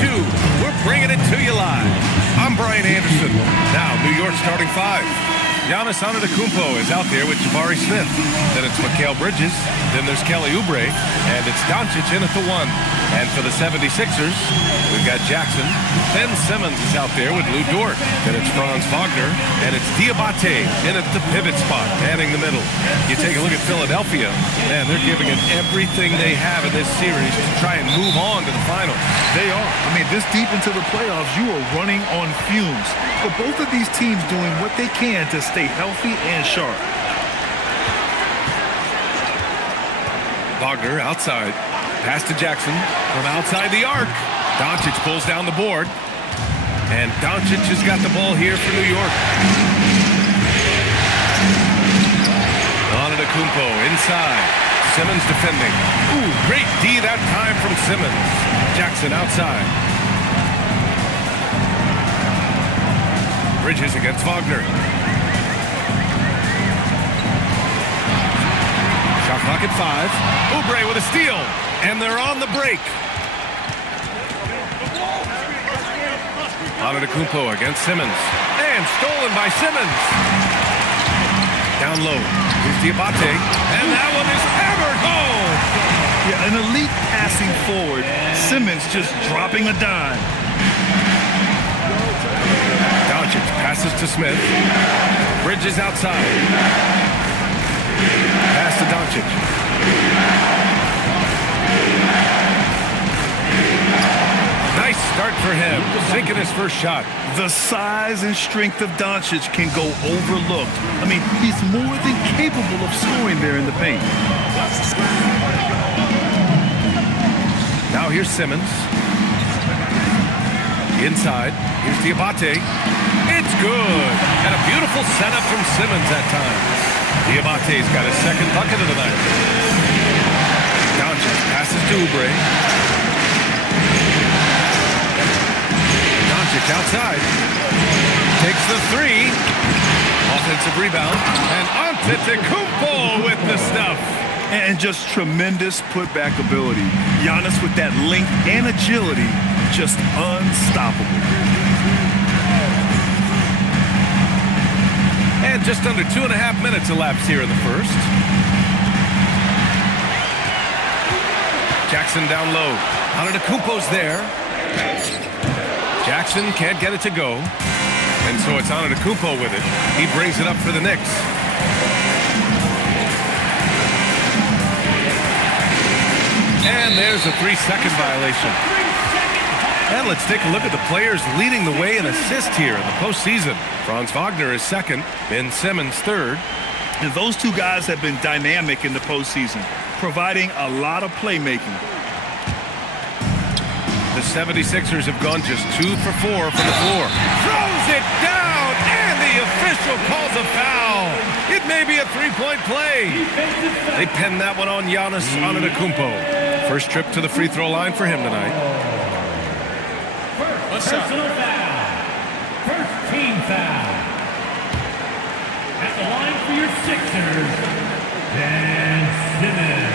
2. We're bringing it to you live. I'm Brian Anderson. Now, New York starting 5. Giannis Antetokounmpo is out there with Jabari Smith. Then it's Mikal Bridges. Then there's Kelly Oubre. And it's Doncic in at the 1. And for the 76ers, we've got Jackson. Ben Simmons is out there with Lou Dort. Then it's Franz Wagner. And it's Diabate in at the pivot spot, manning the middle. You take a look at Philadelphia. Man, they're giving it everything they have in this series to try and move on to the finals. They are. I mean, this deep into the playoffs, you are running on fumes. But both of these teams doing what they can to stay healthy and sharp. Wagner outside. Pass to Jackson from outside the arc. Doncic pulls down the board. And Doncic has got the ball here for New York. Antetokounmpo inside. Simmons defending. Ooh, great D that time from Simmons. Jackson outside. Bridges against Wagner. Shot clock at 5. Oubre with a steal. And they're on the break. Antetokounmpo against Simmons. And stolen by Simmons. Down low. Here's Diabate. And that one is hammered home. Yeah, an elite passing forward. Simmons just dropping a dime. Doncic passes to Smith. Bridges outside. Pass to Doncic. Nice start for him. Sinking his first shot. The size and strength of Doncic can go overlooked. I mean, he's more than capable of scoring there in the paint. Now here's Simmons. Inside. Here's Diabate. It's good. And a beautiful setup from Simmons that time. Diabate's got his second bucket of the night. Doncic passes to Oubre. Doncic outside. Takes the 3. Offensive rebound. And Antetokounmpo with the stuff. And just tremendous putback ability. Giannis with that length and agility, just unstoppable. And just under 2.5 minutes elapsed here in the first. Jackson down low. Antetokounmpo's there. Jackson can't get it to go. And so it's Antetokounmpo with it. He brings it up for the Knicks. And there's a 3-second violation. And let's take a look at the players leading the way in assists here in the postseason. Franz Wagner is second, Ben Simmons third. And those two guys have been dynamic in the postseason, providing a lot of playmaking. The 76ers have gone just 2 for 4 from the floor. Throws it down, and the official calls a foul. It may be a 3-point play. They pen that one on Giannis Antetokounmpo. First trip to the free throw line for him tonight. Personal foul. First team foul. At the line for your Sixers, Ben Simmons.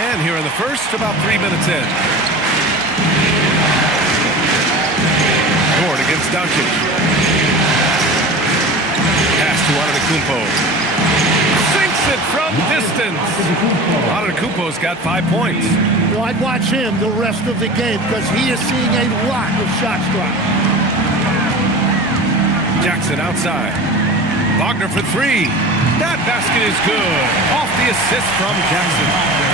And here in the first, about 3 minutes in. Dort against Doncic. Pass to Antetokounmpo. Sinks it from distance. Antetokounmpo's got 5 points. You know, I'd watch him the rest of the game because he is seeing a lot of shots drop. Jackson outside. Wagner for 3. That basket is good. Off the assist from Jackson.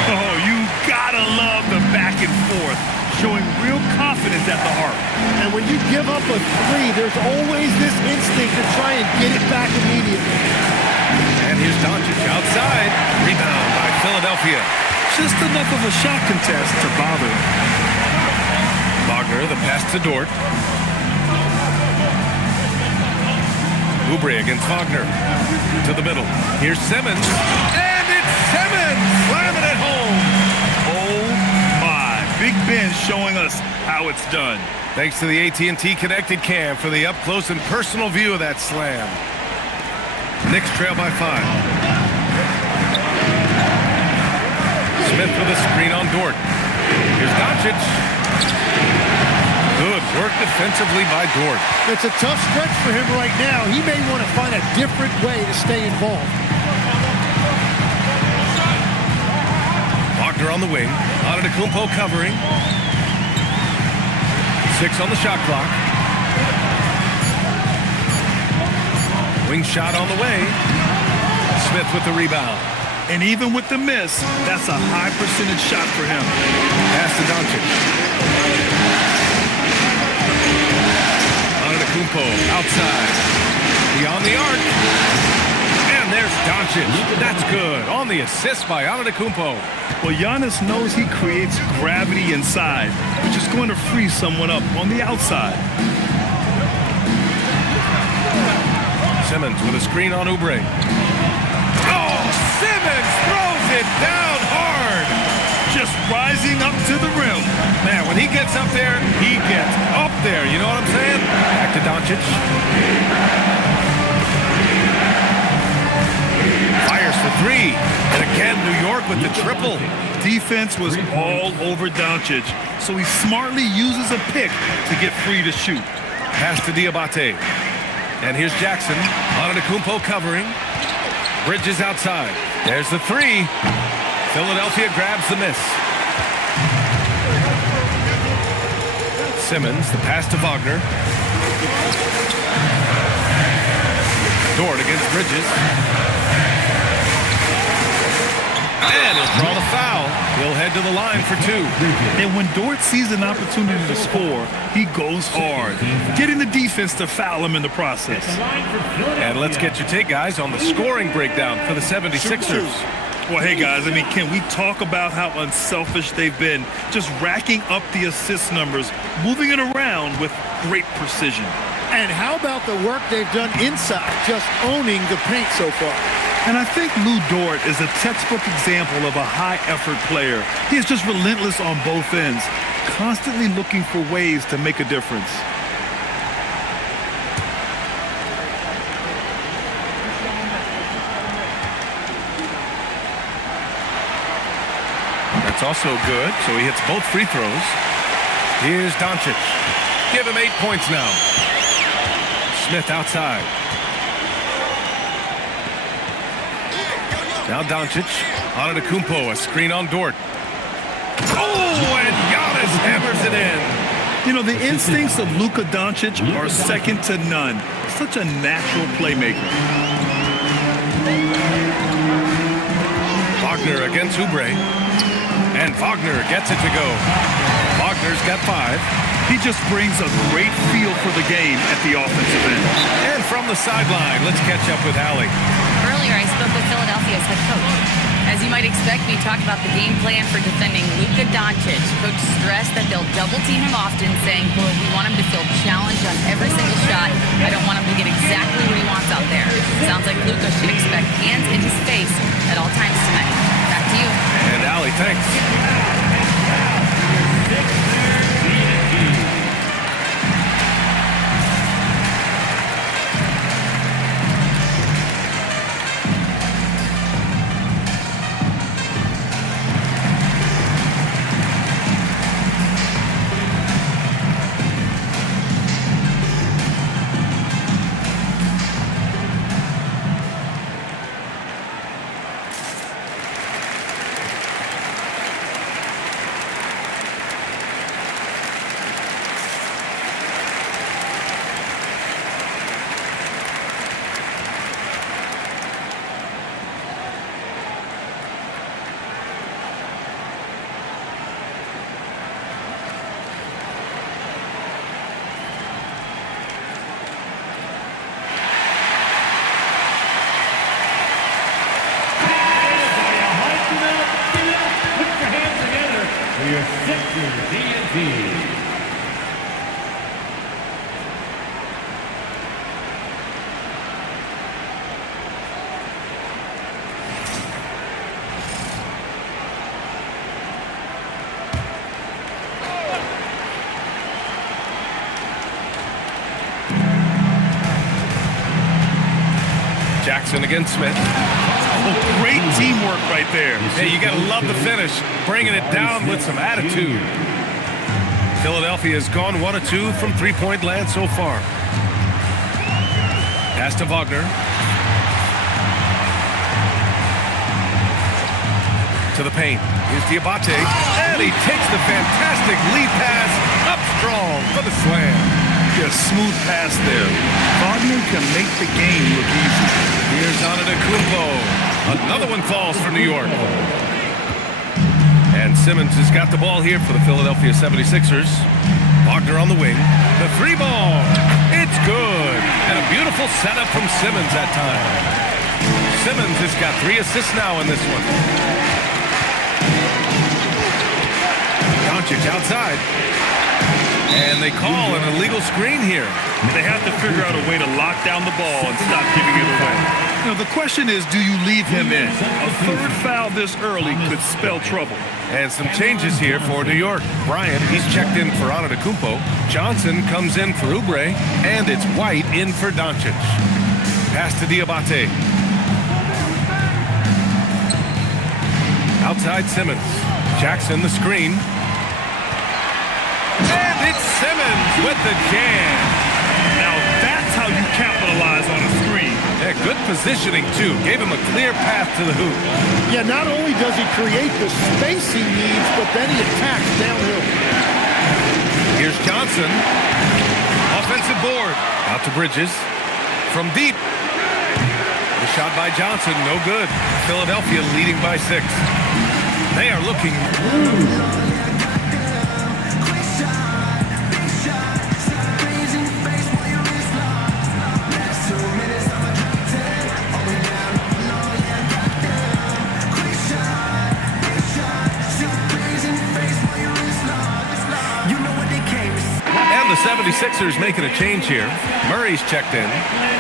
Oh, you gotta love the back and forth, showing real confidence at the arc. And when you give up a 3, there's always this instinct to try and get it back immediately. And here's Doncic outside. Rebound by Philadelphia. Just enough of a shot contest to bother him. Wagner, the pass to Dort. Oubre against Wagner. To the middle. Here's Simmons. And it's Simmons! Slamming it home! Oh, my. Big Ben showing us how it's done. Thanks to the AT&T Connected Cam for the up-close and personal view of that slam. Knicks trail by 5. Smith with a screen on Dort. Here's Doncic. Good work defensively by Dort. It's a tough stretch for him right now. He may want to find a different way to stay involved. Wagner on the wing. Antetokounmpo covering. 6 on the shot clock. Wing shot on the way. Smith with the rebound. And even with the miss, that's a high percentage shot for him. Pass to Doncic. Antetokounmpo outside. Beyond the arc. And there's Doncic. That's good. On the assist by Antetokounmpo. Well, Giannis knows he creates gravity inside, which is going to free someone up on the outside. Simmons with a screen on Oubre. Oh, Simmons throws it down hard. Just rising up to the rim. Man, when he gets up there, he gets up there. You know what I'm saying? Back to Doncic. Fires for 3. And again, New York with the triple. Defense was all over Doncic, so he smartly uses a pick to get free to shoot. Pass to Diabate. And here's Jackson. Antetokounmpo covering. Bridges outside. There's the 3. Philadelphia grabs the miss. Simmons, the pass to Wagner. Dort against Bridges. And he'll draw the foul. He'll head to the line for 2. And when Dort sees an opportunity to score, he goes hard, getting the defense to foul him in the process. And let's get your take, guys, on the scoring breakdown for the 76ers. Well, hey, guys, I mean, can we talk about how unselfish they've been? Just racking up the assist numbers, moving it around with great precision. And how about the work they've done inside, just owning the paint so far? And I think Lou Dort is a textbook example of a high-effort player. He is just relentless on both ends, constantly looking for ways to make a difference. That's also good, so he hits both free throws. Here's Doncic. Give him 8 points now. Smith outside. Now Doncic. Antetokounmpo, a screen on Dort. Oh, and Giannis hammers it in. You know, the instincts of Luka Doncic are second to none. Such a natural playmaker. Wagner against Oubre. And Wagner gets it to go. Wagner's got 5. He just brings a great feel for the game at the offensive end. And from the sideline, let's catch up with Allie. Earlier, I spoke with Philadelphia's head coach. As you might expect, we talked about the game plan for defending Luka Doncic. Coach stressed that they'll double team him often, saying, quote, "We want him to feel challenged on every single shot. I don't want him to get exactly what he wants out there." Sounds like Luka should expect hands in his face at all times tonight. Back to you. And Allie, thanks. Your Sixers D&D. Jackson against Smith. Oh, great teamwork right there. Hey, you got to love the finish, bringing it down with some attitude. Philadelphia has gone 1 of 2 from three-point land so far. Pass to Wagner. To the paint. Here's Diabate. And he takes the fantastic lead pass up strong for the slam. Yeah, smooth pass there. Wagner can make the game look easy. Here's Antetokounmpo. Another one falls for New York. And Simmons has got the ball here for the Philadelphia 76ers. Wagner on the wing. The three ball. It's good. And a beautiful setup from Simmons that time. Simmons has got 3 assists now in this one. Doncic outside. And they call an illegal screen here. They have to figure out a way to lock down the ball and stop giving it away. You know, the question is, do you leave him in? A third foul this early could spell trouble. And some changes here for New York. Bryant, he's checked in for Antetokounmpo. Johnson comes in for Oubre. And it's White in for Doncic. Pass to Diabate. Outside Simmons. Jackson the screen. And it's Simmons with the jam. Now that's how you capitalize on a screen. Yeah, good positioning, too. Gave him a clear path to the hoop. Yeah, not only does he create the space he needs, but then he attacks downhill. Here's Johnson. Offensive board. Out to Bridges. From deep. The shot by Johnson, no good. Philadelphia leading by 6. They are looking... And the 76ers making a change here. Murray's checked in.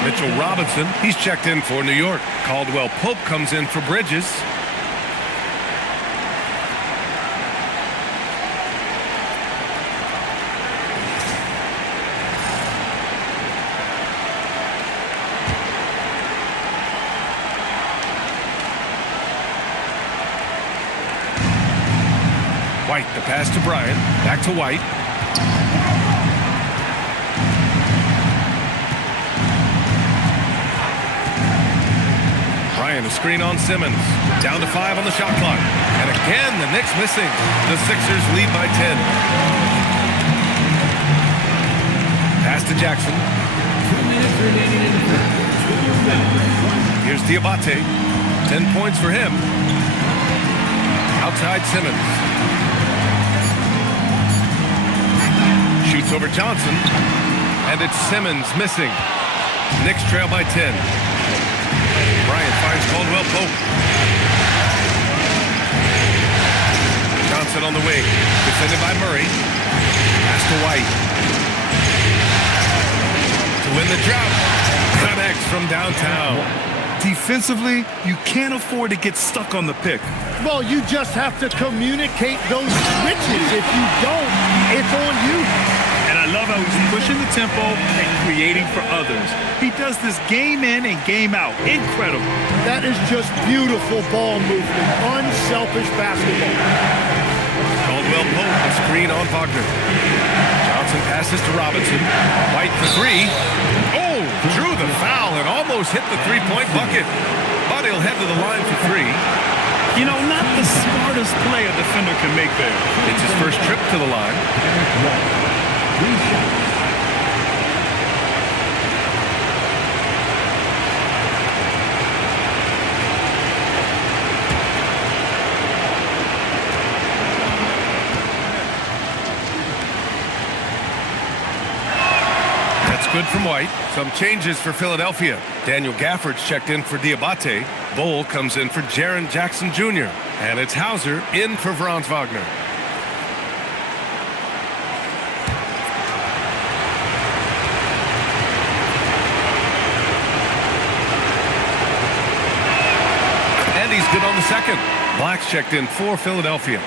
Mitchell Robinson, he's checked in for New York. Caldwell Pope comes in for Bridges. White, the pass to Bryant. Back to White. Bryant, a screen on Simmons. Down to 5 on the shot clock. And again, the Knicks missing. The Sixers lead by 10. Pass to Jackson. 2 minutes remaining in the third. Here's Diabate. 10 points for him. Outside Simmons. Shoots over Johnson. And it's Simmons missing. Knicks trail by 10. Bryant finds Caldwell Pope. Johnson on the wing. Defended by Murray. Pass to White. To win the drop. Connects from downtown. Defensively, you can't afford to get stuck on the pick. Well, you just have to communicate those switches. If you don't, it's on you. And I love how he's pushing the tempo and creating for others. He does this game in and game out. Incredible. That is just beautiful ball movement. Unselfish basketball. Caldwell Pope, a screen on Wagner. Johnson passes to Robinson. White for 3. Oh, drew the foul and almost hit the three-point bucket. But he'll head to the line for 3. You know, not the smartest play a defender can make there. It's his first trip to the line. That's good from White. Some changes for Philadelphia. Daniel Gafford's checked in for Diabate. Bull comes in for Jaren Jackson Jr. And it's Hauser in for Franz Wagner. And he's good on the second. Black's checked in for Philadelphia.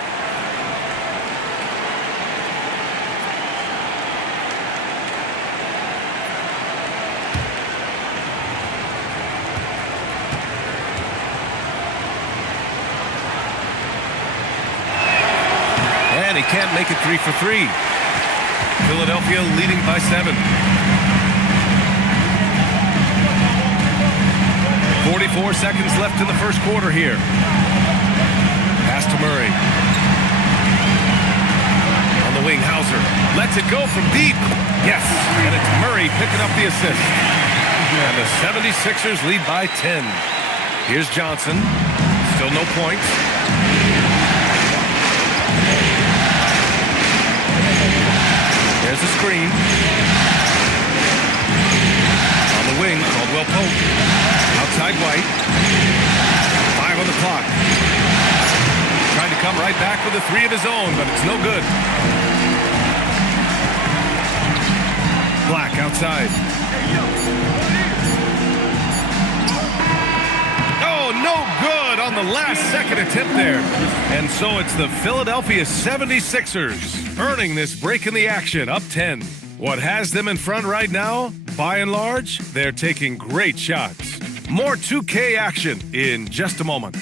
And he can't make it 3 for 3. Philadelphia leading by 7. 44 seconds left in the first quarter here. Pass to Murray. On the wing, Hauser lets it go from deep. Yes, and it's Murray picking up the assist. And the 76ers lead by 10. Here's Johnson. Still no points. There's a screen. On the wing, Caldwell Pope. Outside White. 5 on the clock. Trying to come right back with a 3 of his own, but it's no good. Black outside. Oh, no good on the last second attempt there. And so it's the Philadelphia 76ers earning this break in the action, up 10. What has them in front right now? By and large, they're taking great shots. More 2K action in just a moment.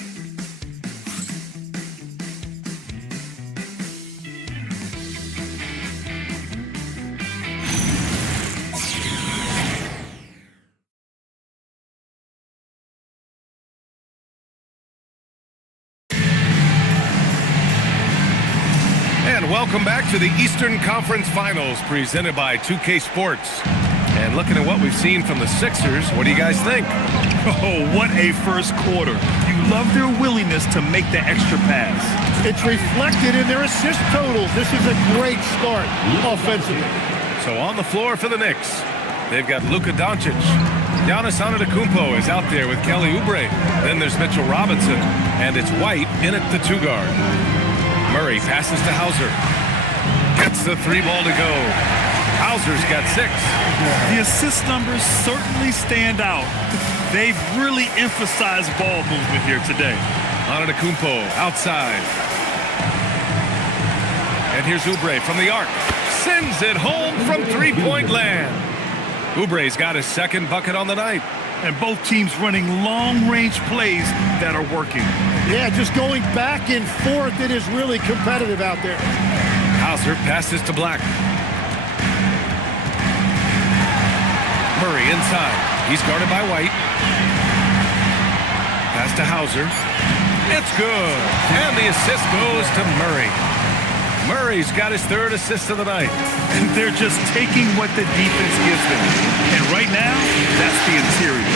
And welcome back to the Eastern Conference Finals presented by 2K Sports. And looking at what we've seen from the Sixers, what do you guys think? Oh, what a first quarter. You love their willingness to make the extra pass. It's reflected in their assist totals. This is a great start offensively. So on the floor for the Knicks, they've got Luka Doncic. Giannis Antetokounmpo is out there with Kelly Oubre. Then there's Mitchell Robinson, and it's White in at the 2 guard. Murray passes to Hauser. Gets the 3 ball to go. Hauser's got 6. The assist numbers certainly stand out. They've really emphasized ball movement here today. Antetokounmpo outside. And here's Oubre from the arc. Sends it home from 3-point land. Oubre's got his 2nd bucket on the night. And both teams running long-range plays that are working. Yeah, just going back and forth. It is really competitive out there. Hauser passes to Black. Murray inside. He's guarded by White. Pass to Hauser. It's good. And the assist goes to Murray. Murray's got his 3rd assist of the night. And they're just taking what the defense gives them. And right now, that's the interior.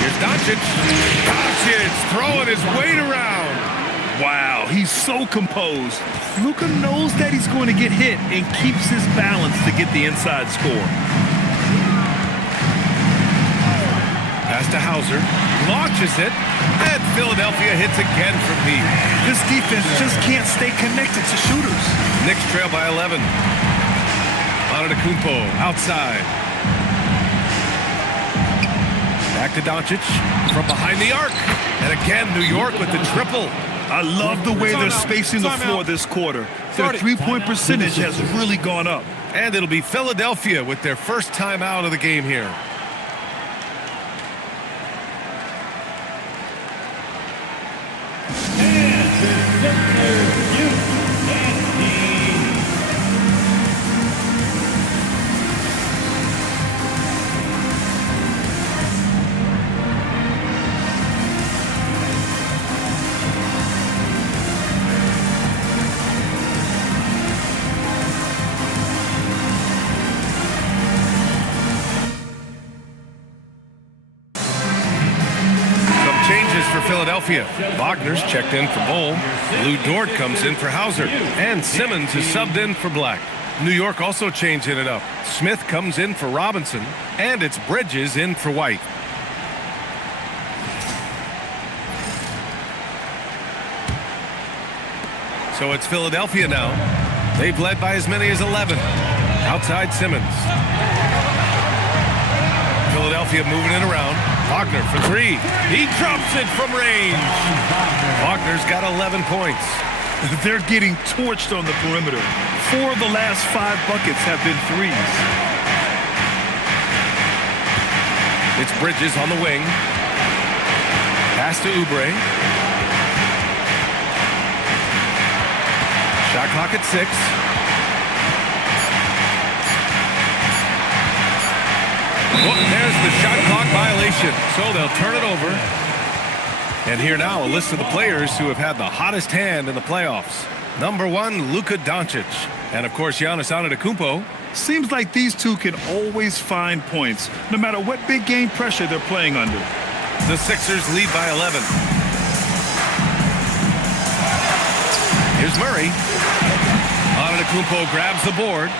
Here's Doncic. Doncic throwing his weight around. Wow, he's so composed. Luka knows that he's going to get hit and keeps his balance to get the inside score. Pass to Hauser. Launches it. And Philadelphia hits again from deep. This defense just can't stay connected to shooters. Knicks trail by 11. Antetokounmpo outside. Back to Doncic from behind the arc. And again, New York with the triple. I love the way they're spacing the floor this quarter. Their 3-point percentage has really gone up. And it'll be Philadelphia with their first time out of the game here. For Philadelphia, Wagner's checked in for Bull. Lou Dort comes in for Hauser, and Simmons is subbed in for Black. New York also changing it up. Smith comes in for Robinson, and it's Bridges in for White. So it's Philadelphia now. They've led by as many as 11. Outside Simmons. Philadelphia moving it around. Wagner for 3. He drops it from range. Wagner's got 11 points. They're getting torched on the perimeter. 4 of the last 5 buckets have been threes. It's Bridges on the wing. Pass to Oubre. clock at 6. Oh, there's the shot clock violation. So they'll turn it over. And here now a list of the players who have had the hottest hand in the playoffs. Number 1, Luka Doncic. And, of course, Giannis Antetokounmpo. Seems like these two can always find points, no matter what big game pressure they're playing under. The Sixers lead by 11. Here's Murray. Antetokounmpo grabs the board.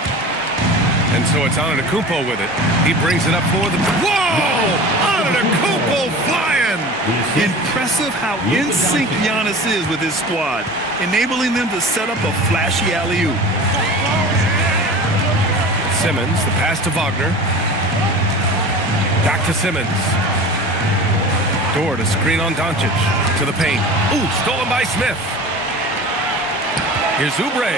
And so it's Antetokounmpo with it. He brings it up for the... Whoa! Antetokounmpo flying! Impressive how in sync Giannis is with his squad, enabling them to set up a flashy alley-oop. Simmons, the pass to Wagner. Back to Simmons. Dort, a screen on Doncic. To the paint. Ooh, stolen by Smith. Here's Oubre.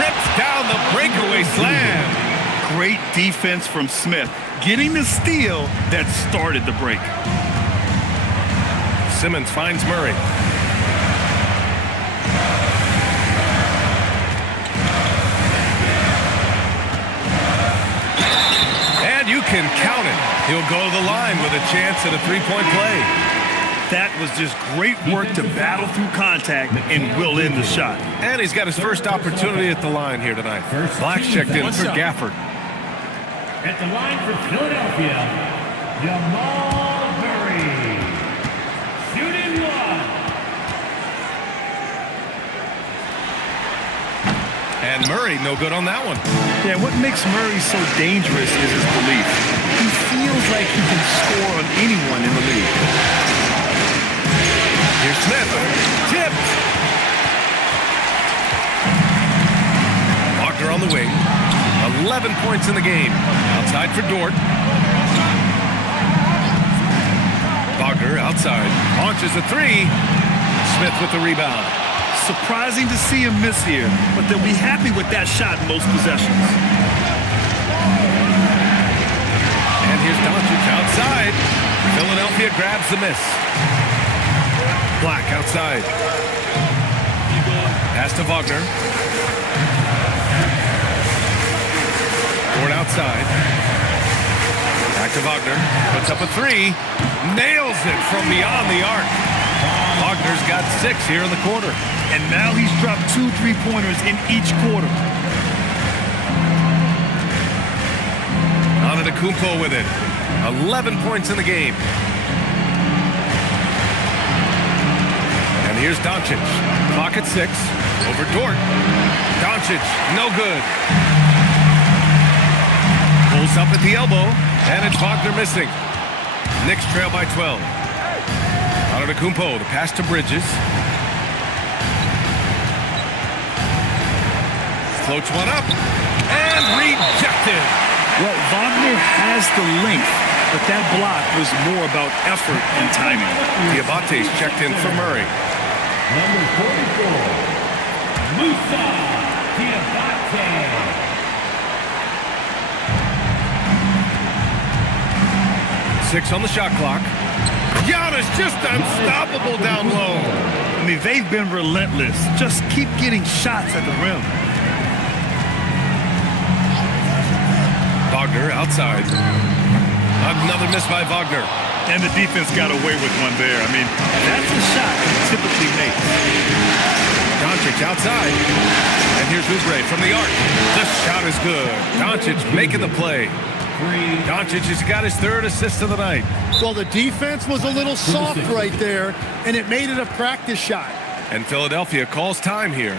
Rips down the breakaway slam. Great defense from Smith, getting the steal that started the break. Simmons finds Murray. And you can count it. He'll go to the line with a chance at a three-point play. That was just great work to battle through contact and will in the shot. And he's got his first opportunity at the line here tonight. Black's checked in for Gafford. At the line for Philadelphia, Jamal Murray. Shooting one. And Murray, no good on that one. Yeah, what makes Murray so dangerous is his belief. He feels like he can score on anyone in the league. Here's Smith. Tipped. Wagner on the wing. 11 points in the game. Outside for Dort. Wagner outside. Launches a three. Smith with the rebound. Surprising to see him miss here, but they'll be happy with that shot in most possessions. And here's Doncic outside. Philadelphia grabs the miss. Black outside. Pass to Wagner. Dort outside. Back to Wagner. Puts up a three. Nails it from beyond the arc. Wagner's got 6 here in the quarter. And now he's dropped 2 3-pointers in each quarter. Antetokounmpo with it. 11 points in the game. And here's Doncic. Clock at 6. Over Dort. Doncic, no good. Pulls up at the elbow. And it's Wagner missing. Knicks trail by 12. Antetokounmpo, the pass to Bridges. Floats one up. And rejected. Well, Wagner has the length, but that block was more about effort and timing. Diabate's checked in for Murray. Number 44, Musa Diabate. 6 on the shot clock. Giannis just unstoppable down low. I mean, they've been relentless. Just keep getting shots at the rim. Wagner outside. Another miss by Wagner. And the defense got away with one there. I mean, that's a shot he typically makes. Doncic outside. And here's Oubre from the arc. The shot is good. Doncic making the play. Doncic has got his 3rd assist of the night. Well, the defense was a little soft right there, and it made it a practice shot. And Philadelphia calls time here.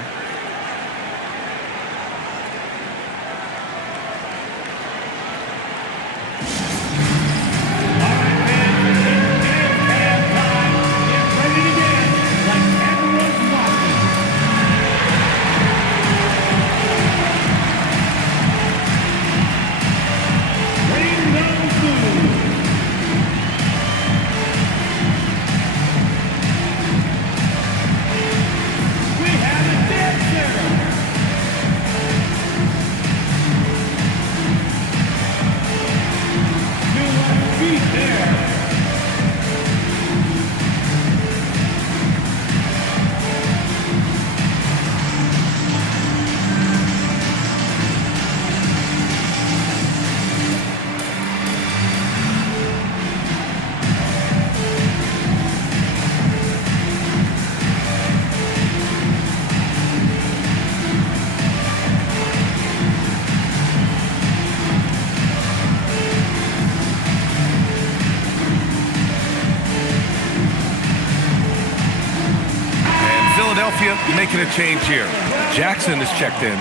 Philadelphia making a change here. Jackson is checked in.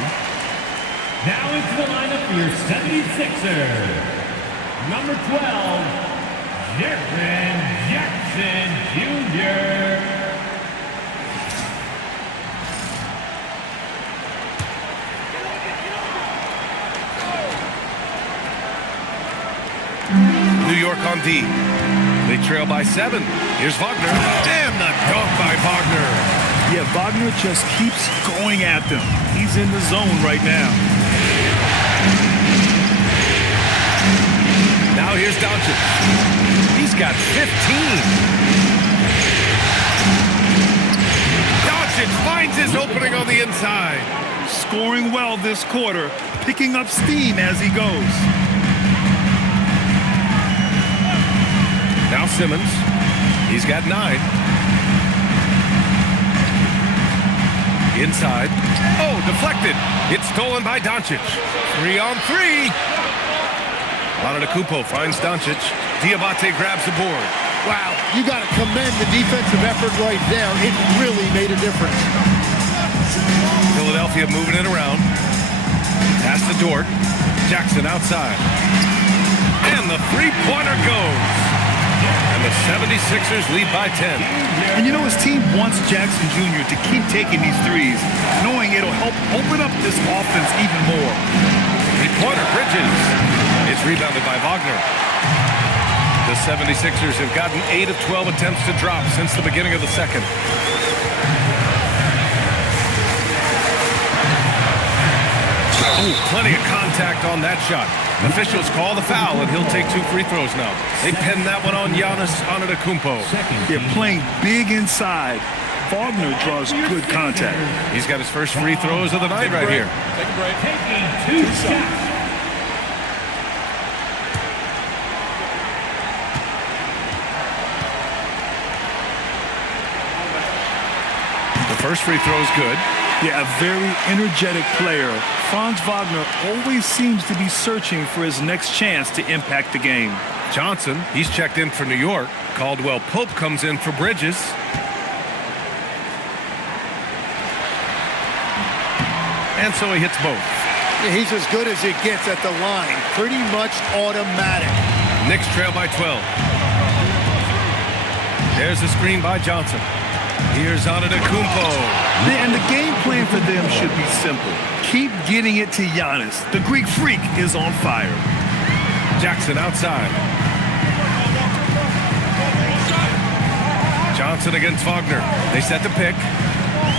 Now into the lineup for your 76ers. Number 12, Jaren Jackson Jr. New York on D. They trail by 7. Here's Wagner. And the dunk by Wagner. Yeah, Wagner just keeps going at them. He's in the zone right now. Now here's Doncic. He's got 15. Doncic finds his opening on the inside. Scoring well this quarter, picking up steam as he goes. Now Simmons. He's got 9. Inside. Oh, deflected. It's stolen by Doncic. 3 on 3. Antetokounmpo finds Doncic. Diabate grabs the board. Wow, you got to commend the defensive effort right there. It really made a difference. Philadelphia moving it around. Pass to Dort. Jackson outside. And the three-pointer goes. And the 76ers lead by 10. And you know, his team wants Jackson Jr. to keep taking these threes, knowing it'll help open up this offense even more. Three-pointer, Bridges. It's rebounded by Wagner. The 76ers have gotten 8 of 12 attempts to drop since the beginning of the second. Ooh, plenty of contact on that shot. Officials call the foul, and he'll take 2 free throws now. They pin that one on Giannis Antetokounmpo. They're playing big inside. Wagner draws good contact. He's got his first free throws of the night right here. Take a break. Taking 2 shots. The first free throw is good. Yeah, a very energetic player. Franz Wagner always seems to be searching for his next chance to impact the game. Johnson, he's checked in for New York. Caldwell Pope comes in for Bridges. And so he hits both. Yeah, he's as good as it gets at the line. Pretty much automatic. Knicks trail by 12. There's the screen by Johnson. Here's Antetokounmpo. And the game plan for them should be simple. Keep getting it to Giannis. The Greek freak is on fire. Jackson outside. Johnson against Wagner. They set the pick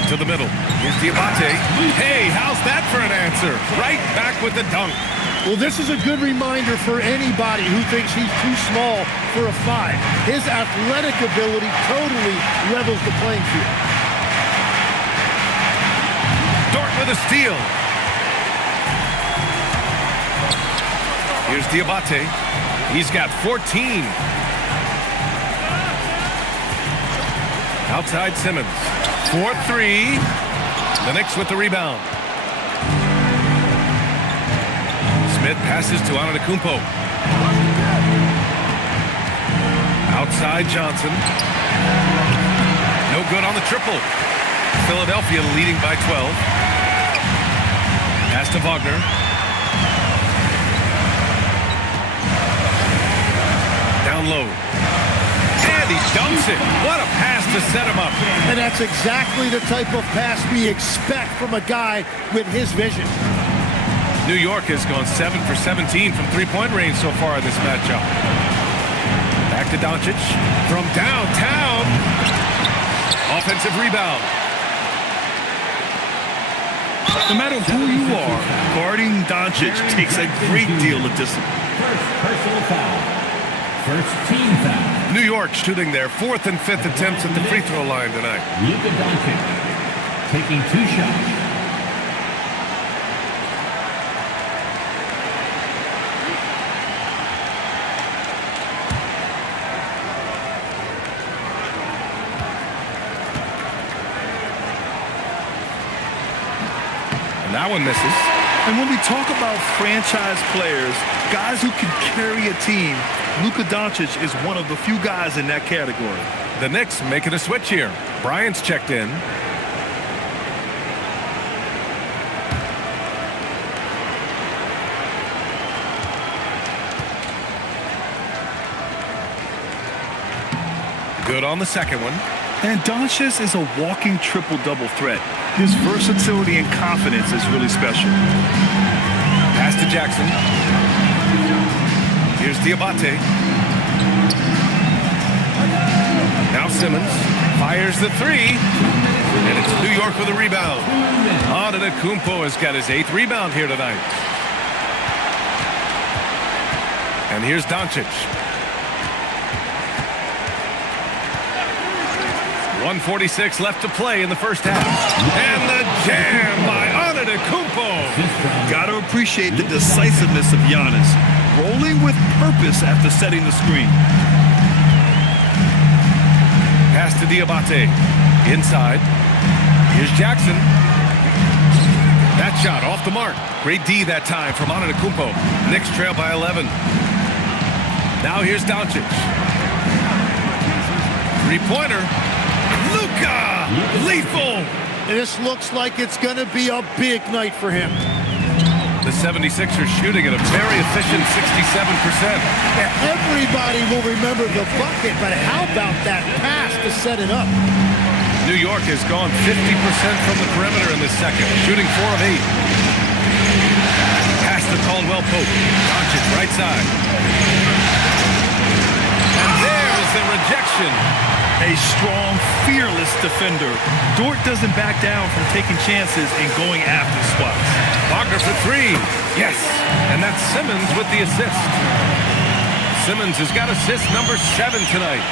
to the middle. Here's Diabate. Hey, how's that for an answer? Right back with the dunk. Well, this is a good reminder for anybody who thinks he's too small for a 5. His athletic ability totally levels the playing field. Dort with a steal. Here's Diabate. He's got 14. Outside Simmons. 4-3. The Knicks with the rebound. Smith passes to Antetokounmpo. Outside Johnson. No good on the triple. Philadelphia leading by 12. Pass to Wagner. Down low. And he dunks it. What a pass to set him up. And that's exactly the type of pass we expect from a guy with his vision. New York has gone 7 for 17 from three-point range so far in this matchup. Back to Doncic from downtown. Offensive rebound. No matter who you are, guarding Doncic takes a great deal of discipline. First personal foul. First team foul. New York shooting their 4th and 5th attempts at the free throw line tonight. Luka Doncic taking 2 shots. That one misses. And when we talk about franchise players, guys who can carry a team, Luka Doncic is one of the few guys in that category. The Knicks making a switch here. Bryant's checked in. Good on the second one. And Doncic is a walking triple-double threat. His versatility and confidence is really special. Pass to Jackson. Here's Diabate. Now Simmons fires the three. And it's New York with a rebound. Antetokounmpo has got his 8th rebound here tonight. And here's Doncic. 1:46 left to play in the first half. And the jam by Antetokounmpo. Got to appreciate the decisiveness of Giannis, rolling with purpose after setting the screen. Pass to Diabate. Inside. Here's Jackson. That shot off the mark. Great D that time from Antetokounmpo. Knicks trail by 11. Now here's Doncic. Three-pointer. Luka! Lethal! And this looks like it's going to be a big night for him. The 76ers shooting at a very efficient 67%. Yeah, everybody will remember the bucket, but how about that pass to set it up? New York has gone 50% from the perimeter in this second, shooting 4 of 8. Pass to Caldwell Pope. Doncic right side. And there's the rejection. A strong, fearless defender. Dort doesn't back down from taking chances and going after spots. Wagner for 3. Yes. And that's Simmons with the assist. Simmons has got assist number 7 tonight.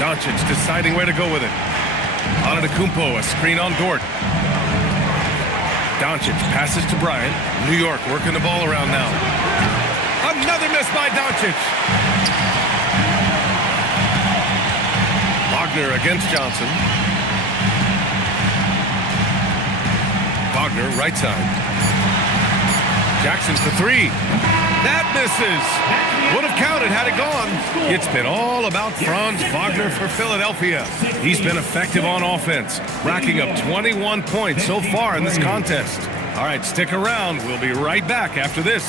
Doncic deciding where to go with it. Antetokounmpo, a screen on Dort. Doncic passes to Bryant. New York working the ball around now. Another miss by Doncic. Wagner against Johnson. Wagner right side. Jackson for 3. That misses. Would have counted had it gone. It's been all about Franz Wagner for Philadelphia. He's been effective on offense, racking up 21 points so far in this contest. All right, stick around. We'll be right back after this.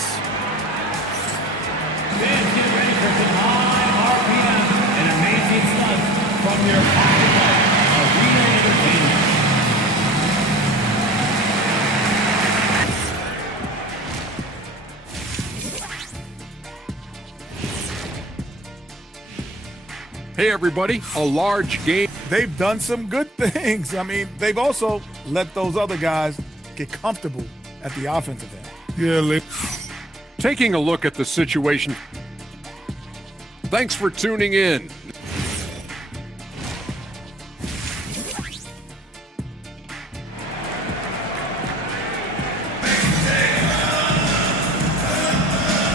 Fans, get ready for some high RPM and amazing stunts from your arena entertainment. Hey everybody, a large game. They've done some good things. I mean, they've also let those other guys get comfortable at the offensive end. Yeah, Taking a look at the situation. Thanks for tuning in.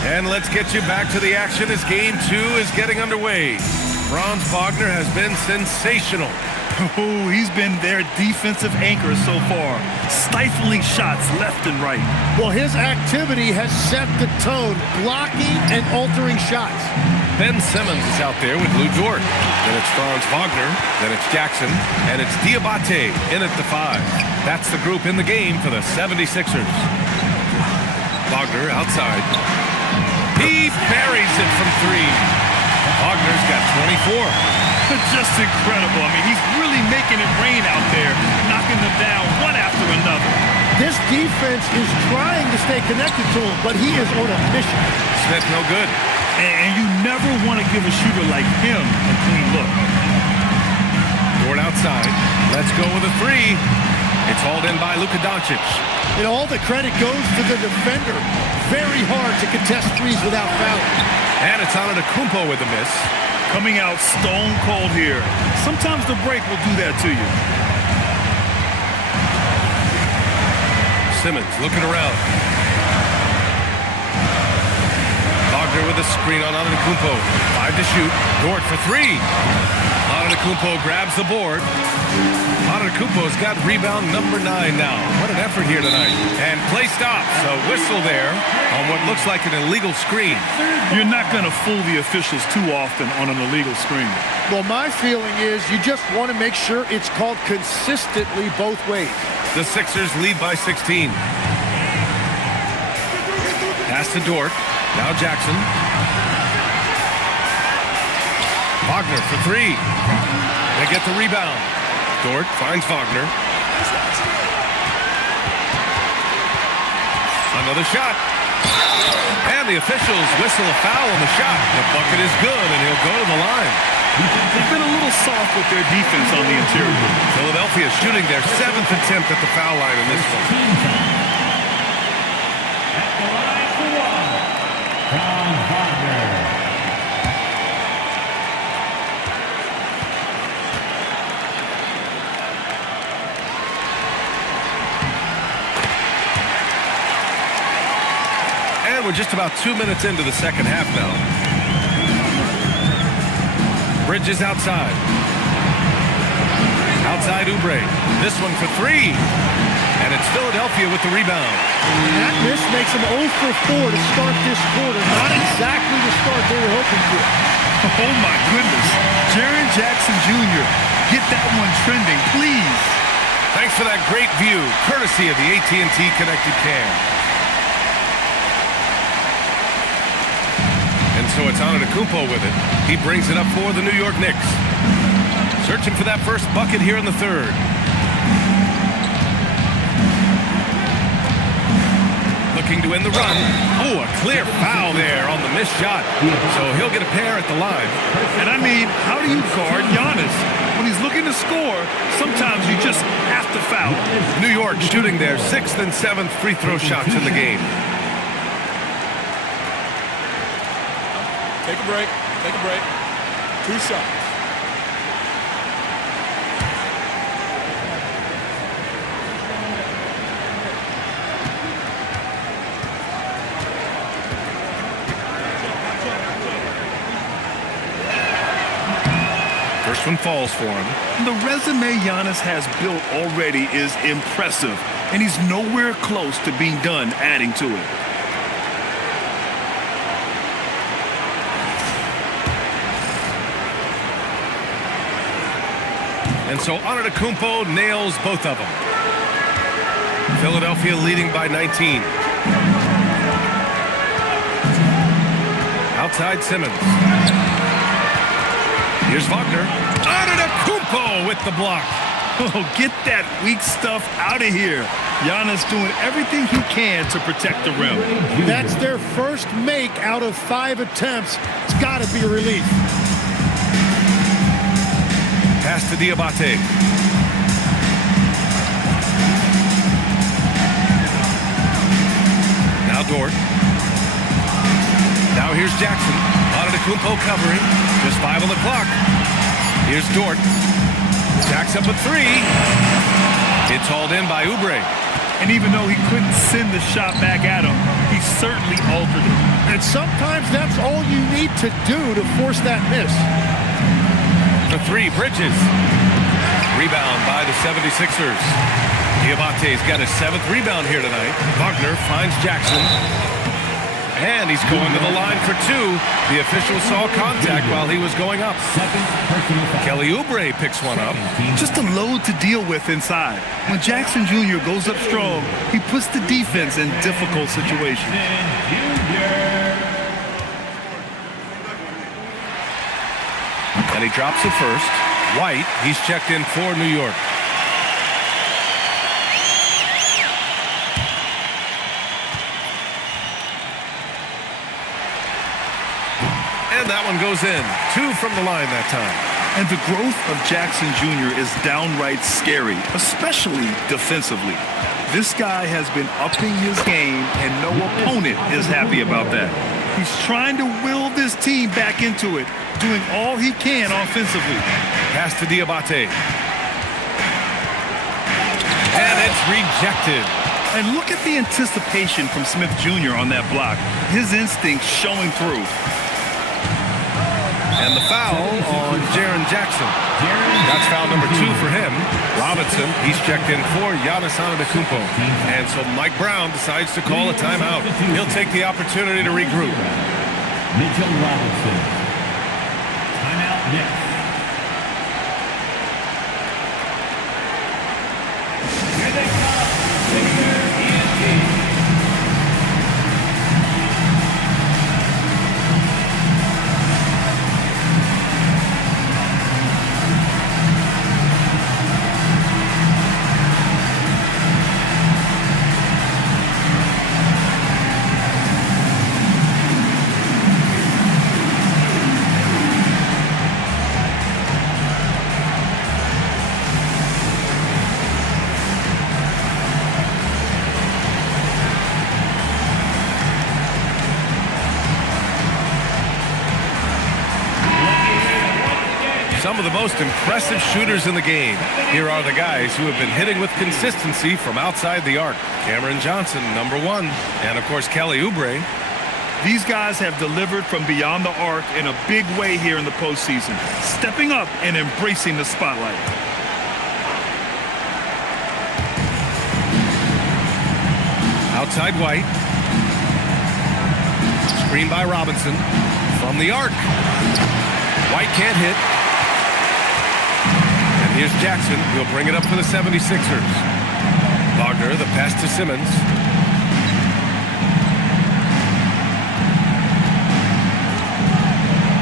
And let's get you back to the action as game 2 is getting underway. Franz Wagner has been sensational. Oh, he's been their defensive anchor so far, stifling shots left and right. Well, his activity has set the tone, blocking and altering shots. Ben Simmons is out there with Lou Dort. Then it's Franz Wagner, then it's Jackson, and it's Diabate in at the 5. That's the group in the game for the 76ers. Wagner outside. He buries it from 3. Wagner's got 24. Just incredible. I mean, he's really making it rain out there, knocking them down one after another. This defense is trying to stay connected to him, but he is on a mission. Smith no good. And you never want to give a shooter like him a clean look. Dort outside. Let's go with a 3. It's hauled in by Luka Doncic. And all the credit goes to the defender. Very hard to contest threes without fouling. And it's Antetokounmpo with the miss. Coming out stone cold here. Sometimes the break will do that to you. Simmons looking around. Wagner with a screen on Antetokounmpo. 5 to shoot. Dort for 3. Antetokounmpo grabs the board. Antetokounmpo's got rebound number 9 now. What an effort here tonight. And play stops. A whistle there on what looks like an illegal screen. You're not going to fool the officials too often on an illegal screen. Well, my feeling is you just want to make sure it's called consistently both ways. The Sixers lead by 16. Pass to Dort. Now Jackson. Wagner for three. They get the rebound. Dort finds Wagner. Another shot. And the officials whistle a foul on the shot. The bucket is good, and he'll go to the line. They've been a little soft with their defense on the interior. Philadelphia shooting their 7th attempt at the foul line in this one. At the line for one, Franz Wagner. And we're just about 2 minutes into the second half now. Bridges outside. Outside Oubre. This one for three. And it's Philadelphia with the rebound. That miss makes them 0 for 4 to start this quarter. Not exactly the start they were hoping for. Oh, my goodness. Jaren Jackson Jr., get that one trending, please. Thanks for that great view, courtesy of the AT&T Connected Cam. And so it's Antetokounmpo with it. He brings it up for the New York Knicks. Searching for that first bucket here in the third. Looking to end the run. Oh, a clear foul there on the missed shot. So he'll get a pair at the line. And I mean, how do you guard Giannis? When he's looking to score, sometimes you just have to foul. New York shooting their 6th and 7th free throw shots in the game. Take a break. Take a break. 2 shots. First one falls for him. The resume Giannis has built already is impressive, and he's nowhere close to being done adding to it. And so Antetokounmpo nails both of them. Philadelphia leading by 19. Outside Simmons. Here's Wagner. Antetokounmpo with the block. Oh, get that weak stuff out of here. Giannis doing everything he can to protect the rim. That's their first make out of 5 attempts. It's got to be a relief. Pass to Diabate. Now Dort. Now here's Jackson. Antetokounmpo covering. Just 5 on the clock. Here's Dort. Jacks up a 3. It's hauled in by Oubre. And even though he couldn't send the shot back at him, he certainly altered it. And sometimes that's all you need to do to force that miss. For 3, Bridges. Rebound by the 76ers. Diabate's got his 7th rebound here tonight. Wagner finds Jackson. And he's going to the line for 2. The official saw contact while he was going up. Kelly Oubre picks one up. Just a load to deal with inside. When Jackson Jr. goes up strong, he puts the defense in difficult situations. And he drops it first. White, he's checked in for New York. And that one goes in. 2 from the line that time. And the growth of Jackson Jr. is downright scary, especially defensively. This guy has been upping his game, and no opponent is happy about that. He's trying to will this team back into it, doing all he can offensively. Pass to Diabate. And it's rejected. And look at the anticipation from Smith Jr. on that block. His instincts showing through. And the foul on Jaren Jackson. That's foul number 2 for him. Robinson, he's checked in for Giannis Antetokounmpo. And so Mike Brown decides to call a timeout. He'll take the opportunity to regroup. Mitchell Robinson. Timeout Knicks. Here they come. Sixer ENT. Some of the most impressive shooters in the game. Here are the guys who have been hitting with consistency from outside the arc. Cameron Johnson, number 1. And, of course, Kelly Oubre. These guys have delivered from beyond the arc in a big way here in the postseason, stepping up and embracing the spotlight. Outside White. Screen by Robinson. From the arc. White can't hit. And here's Jackson. He'll bring it up for the 76ers. Wagner, the pass to Simmons.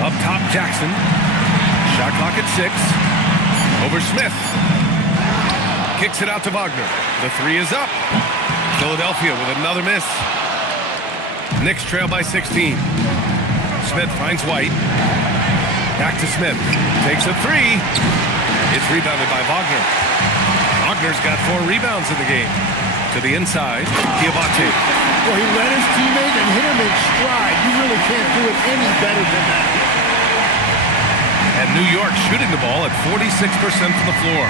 Up top, Jackson. Shot clock at 6. Over Smith. Kicks it out to Wagner. The 3 is up. Philadelphia with another miss. Knicks trail by 16. Smith finds White. Back to Smith. Takes a 3. It's rebounded by Wagner. Wagner's got 4 rebounds in the game. To the inside, Diabate. Well, he led his teammate and hit him in stride. You really can't do it any better than that. And New York shooting the ball at 46% from the floor.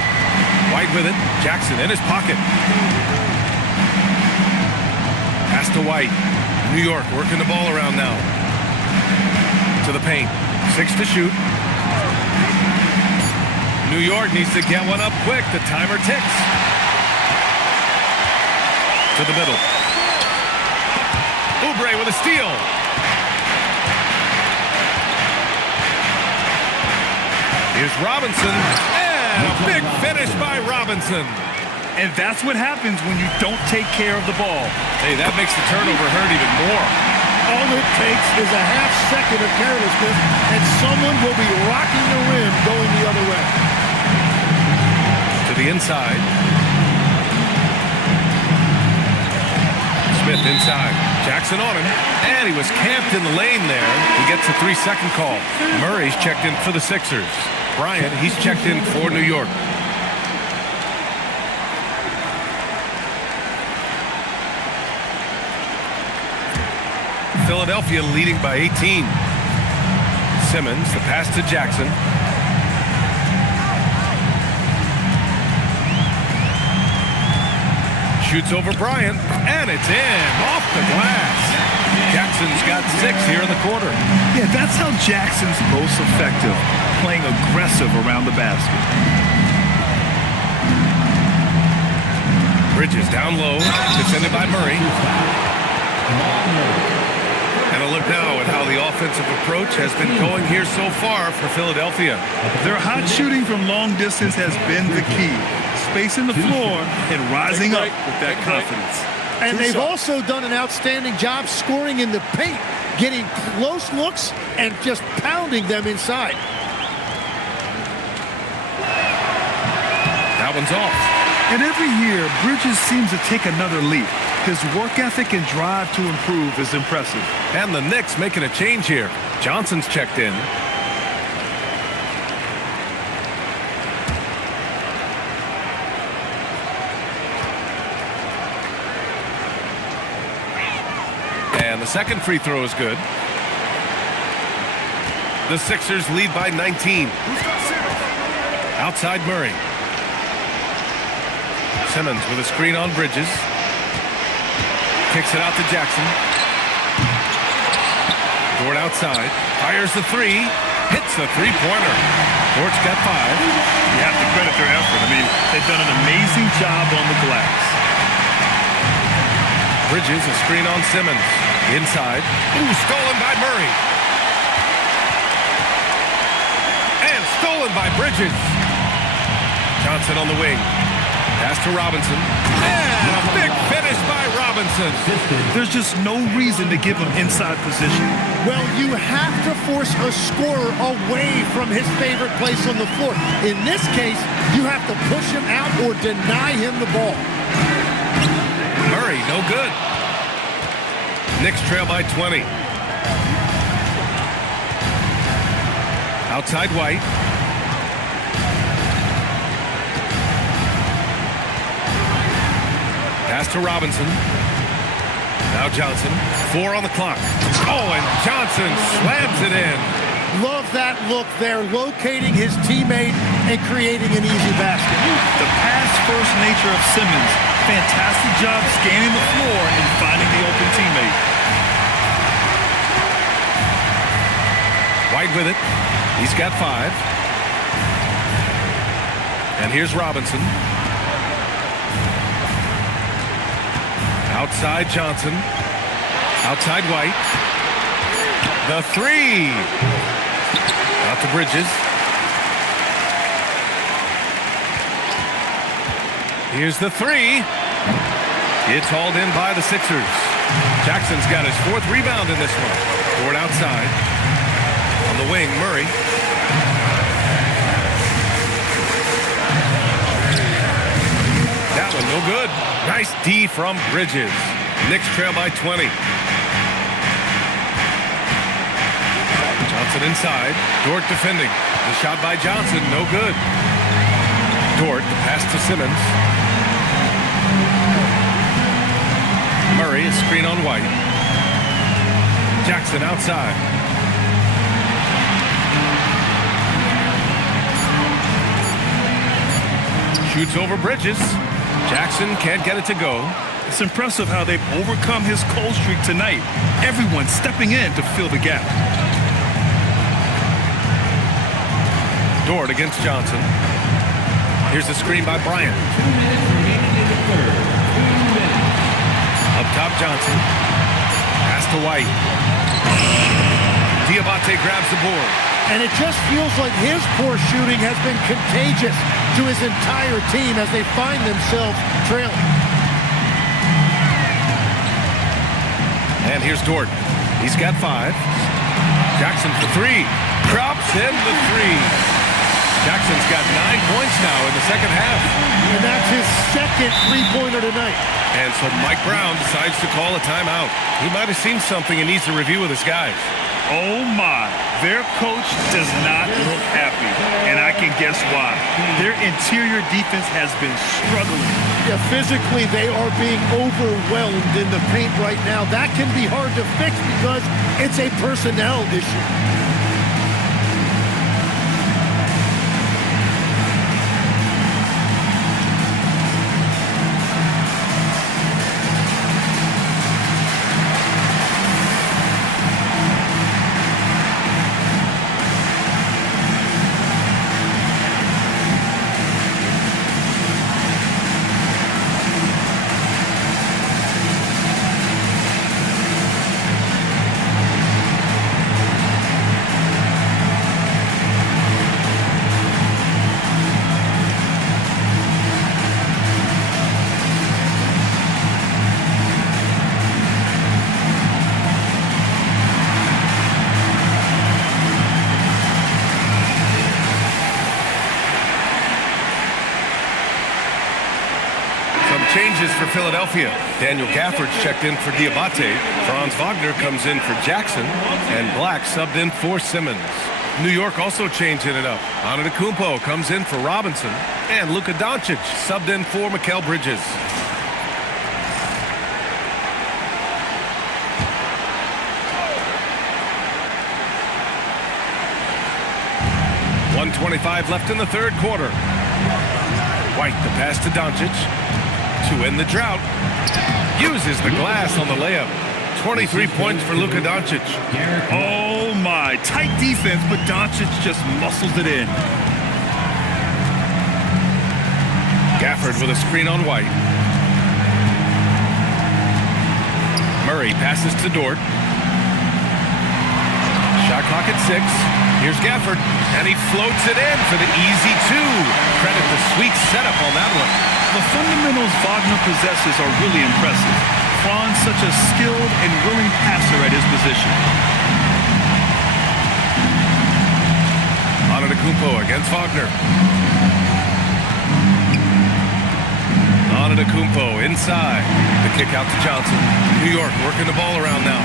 White with it. Jackson in his pocket. Pass to White. New York working the ball around now. To the paint. 6 to shoot. New York needs to get one up quick. The timer ticks. To the middle. Oubre with a steal. Here's Robinson. And a big finish by Robinson. And that's what happens when you don't take care of the ball. Hey, that makes the turnover hurt even more. All it takes is a half second of carelessness, and someone will be rocking the rim going the other way. To the inside. Smith inside. Jackson on him. And he was camped in the lane there. He gets a 3-second call. Murray's checked in for the Sixers. Bryant, he's checked in for New York. Philadelphia leading by 18. Simmons, the pass to Jackson. Shoots over Bryant, and it's in, off the glass. Jackson's got 6 here in the quarter. Yeah, that's how Jackson's most effective, playing aggressive around the basket. Bridges down low, defended by Murray. And a look now at how the offensive approach has been going here so far for Philadelphia. Their hot shooting from long distance has been the key. Spacing the floor and rising up with that confidence. And they've also done an outstanding job scoring in the paint, getting close looks and just pounding them inside. That one's off. And every year, Bridges seems to take another leap. His work ethic and drive to improve is impressive. And the Knicks making a change here. Johnson's checked in. And the second free throw is good. The Sixers lead by 19. Outside Murray. Simmons with a screen on Bridges. Kicks it out to Jackson. Dort outside. Fires the 3. Hits the three-pointer. Dort's got 5. You have to credit their effort. I mean, they've done an amazing job on the glass. Bridges, a screen on Simmons. Inside. Ooh, stolen by Murray. And stolen by Bridges. Johnson on the wing. Pass to Robinson. And a big finish by Robinson. There's just no reason to give him inside position. Well, you have to force a scorer away from his favorite place on the floor. In this case, you have to push him out or deny him the ball. Murray, no good. Knicks trail by 20. Outside White. Pass to Robinson. Now Johnson. 4 on the clock. Oh, and Johnson slams it in. Love that look there, locating his teammate and creating an easy basket. The pass-first nature of Simmons. Fantastic job scanning the floor and finding the open teammate. White with it. He's got 5. And here's Robinson. Outside Johnson. Outside White. The 3. Out to Bridges. Here's the 3. It's hauled in by the Sixers. Jackson's got his 4th rebound in this one. Toward outside. On the wing, Murray. That one no good. Nice D from Bridges. Knicks trail by 20. Johnson inside. Dort defending. The shot by Johnson, no good. Dort, the pass to Simmons. Murray, a screen on White. Jackson outside. Shoots over Bridges. Jackson can't get it to go. It's impressive how they've overcome his cold streak tonight. Everyone stepping in to fill the gap. Dort against Johnson. Here's the screen by Bryant. 2 minutes remaining in the third. 2 minutes. Up top Johnson. Pass to White. Diabate grabs the board. And it just feels like his poor shooting has been contagious to his entire team as they find themselves trailing. And here's Dort. He's got 5. Jackson for 3. Drops in the 3. Jackson's got 9 points now in the second half. And that's his second three-pointer tonight. And so Mike Brown decides to call a timeout. He might have seen something and needs a review with his guys. Oh my, their coach does not look happy, and I can guess why. Their interior defense has been struggling. Yeah, physically they are being overwhelmed in the paint right now. That can be hard to fix because it's a personnel issue. Changes for Philadelphia. Daniel Gafford checked in for Diabate. Franz Wagner comes in for Jackson. And Black subbed in for Simmons. New York also changing it up. Antetokounmpo comes in for Robinson. And Luka Doncic subbed in for Mikal Bridges. .125 left in the third quarter. White the pass to Doncic. To end the drought. Uses the glass on the layup. 23 points for Luka Doncic. Oh my, tight defense, but Doncic just muscles it in. Gafford with a screen on White. Murray passes to Dort. Shot clock at 6. Here's Gafford, and he floats it in for the easy 2. Credit the sweet setup on that one. The fundamentals Wagner possesses are really impressive. Franz such a skilled and willing passer at his position. Antetokounmpo against Wagner. Antetokounmpo inside. The kick out to Johnson. New York working the ball around now.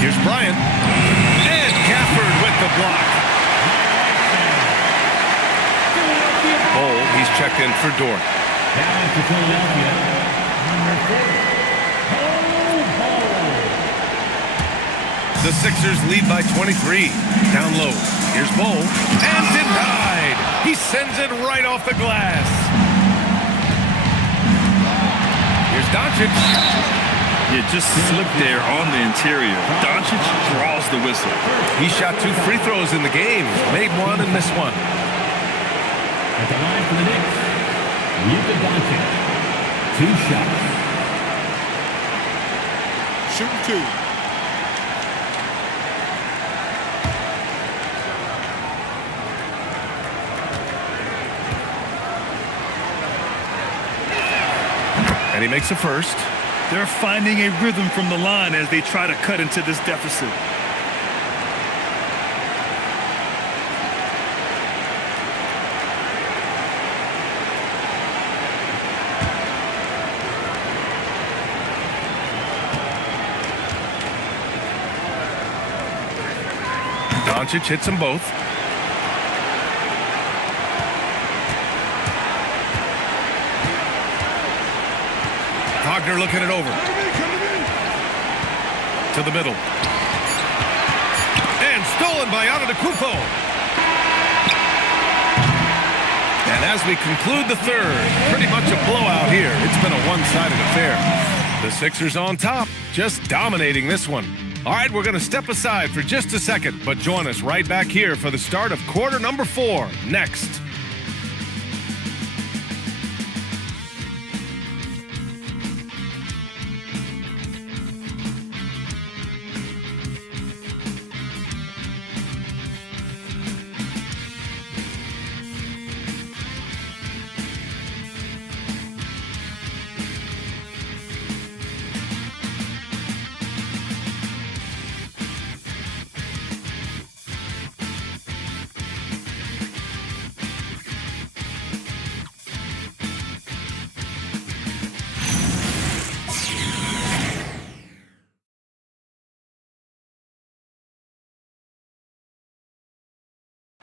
Here's Bryant. And Gafford with the block. Bol, he's checked in for Dort. Down for Philadelphia, number 30, Bol. The Sixers lead by 23. Down low. Here's Bull. And denied. He sends it right off the glass. Here's Doncic. You just slipped there on the interior. Doncic draws the whistle. He shot 2 free throws in the game. Made one and missed one. At the line for the Knicks, Luka Doncic. 2 shots. Shooting 2. And he makes a first. They're finding a rhythm from the line as they try to cut into this deficit. Doncic hits them both. Wagner looking it over. To the middle. And stolen by Antetokounmpo. And as we conclude the third, pretty much a blowout here. It's been a one-sided affair. The Sixers on top, just dominating this one. All right, we're going to step aside for just a second, but join us right back here for the start of quarter number 4 next.